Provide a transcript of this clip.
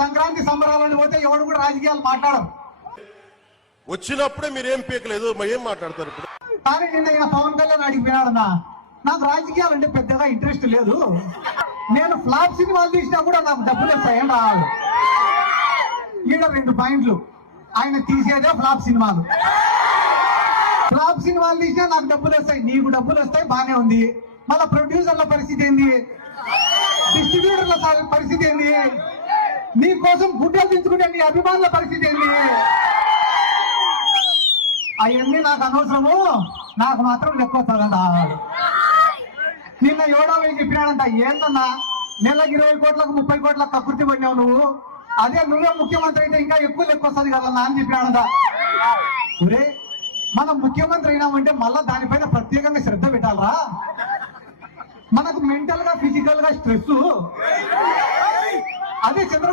సంక్రాంతి సంబరాలని పోతే ఎవడు కూడా రాజకీయాలు మాట్లాడరు. వచ్చినప్పుడే మీరేం పీకలేదు మరి ఏం మాట్లాడతారు ఇప్పుడు? కానీ నిన్న ఈయన పవన్ కళ్యాణ్ అడిగిపోయాడన్నా నాకు రాజకీయాలు అంటే పెద్దగా ఇంట్రెస్ట్ లేదు. నేను ఫ్లాప్ సినిమాలు తీసినా కూడా నాకు డబ్బులు వస్తాయి ఏం రావాలి ఈడ రెండు పాయింట్లు. ఆయన తీసేదే ఫ్లాప్ సినిమాలు. ఫ్లాప్ సినిమాలు తీసినా నాకు డబ్బులు వస్తాయి. నీకు డబ్బులు వస్తాయి బానే ఉంది. మళ్ళా ప్రొడ్యూసర్ల పరిస్థితి ఏంది? డిస్ట్రిబ్యూటర్ల పరిస్థితి ఏంది? మీకోసం గుడ్డలు దించుకునే మీ అభిమానుల పరిస్థితి ఏంది? అవన్నీ నాకు అనవసరము. నాకు మాత్రం లెక్క వస్తుందంట నిన్న ఎవడో పోయి చెప్పినాడంట ఏందన్నా? నెలకి ఇరవై కోట్లకు ముప్పై కోట్లకు కకృతి పడినావు నువ్వు. అదే నువ్వే ముఖ్యమంత్రి అయితే ఇంకా ఎక్కువ లెక్క వస్తుంది కదన్నా అని చెప్పినాడంట. ఒరే మనం ముఖ్యమంత్రి అయినామంటే మళ్ళా దానిపైన ప్రత్యేకంగా శ్రద్ధ పెట్టాలరా? మనకు మెంటల్గా ఫిజికల్గా స్ట్రెస్ అదే చంద్ర